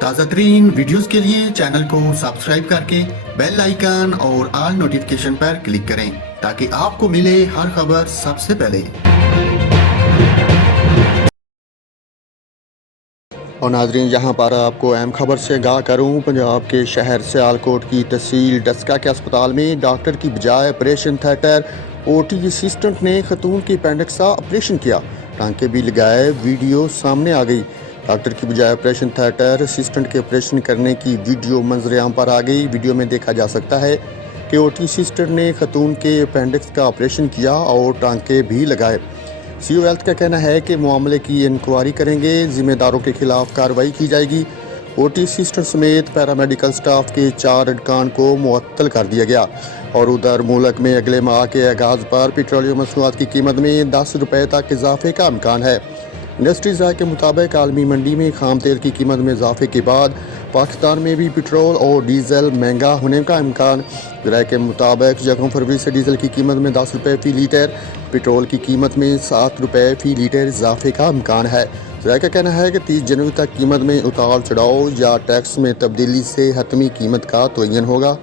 تازہ ترین ویڈیوز کے لیے چینل کو سبسکرائب کر کے بیل آئیکن اور آل نوٹیفیکیشن پر کلک کریں تاکہ آپ کو ملے ہر خبر سب سے پہلے۔ اور ناظرین، یہاں پر آپ کو اہم خبر سے آگاہ کروں۔ پنجاب کے شہر سیالکوٹ کی تحصیل ڈسکا کے اسپتال میں ڈاکٹر کی بجائے operation theatre O T assistant نے خاتون کی اپینڈکس کا آپریشن کیا، ٹانکے بھی لگائے، ویڈیو سامنے آ گئی۔ ڈاکٹر کی بجائے آپریشن تھیٹر اسسٹنٹ کے آپریشن کرنے کی ویڈیو منظر عام پر آ گئی۔ ویڈیو میں دیکھا جا سکتا ہے کہ او ٹی اسسٹنٹ نے خاتون کے اپینڈکس کا آپریشن کیا اور ٹانکے بھی لگائے۔ سی او ہیلتھ کا کہنا ہے کہ معاملے کی انکوائری کریں گے، ذمہ داروں کے خلاف کارروائی کی جائے گی۔ او ٹی اسسٹنٹ سمیت پیرامیڈیکل سٹاف کے 4 ارکان کو معطل کر دیا گیا۔ اور ادھر ملک میں اگلے ماہ کے آغاز پر پیٹرولیم مصنوعات کی قیمت میں 10 روپے تک اضافے کا امکان ہے۔ انڈسٹری ذرائع کے مطابق عالمی منڈی میں خام تیل کی قیمت میں اضافے کے بعد پاکستان میں بھی پٹرول اور ڈیزل مہنگا ہونے کا امکان۔ ذرائع کے مطابق 1 فروری سے ڈیزل کی قیمت میں 10 روپے فی لیٹر، پٹرول کی قیمت میں 7 روپے فی لیٹر اضافے کا امکان ہے۔ ذرائع کا کہنا ہے کہ 30 جنوری تک قیمت میں اتار چڑھاؤ یا ٹیکس میں تبدیلی سے حتمی قیمت کا تعین ہوگا۔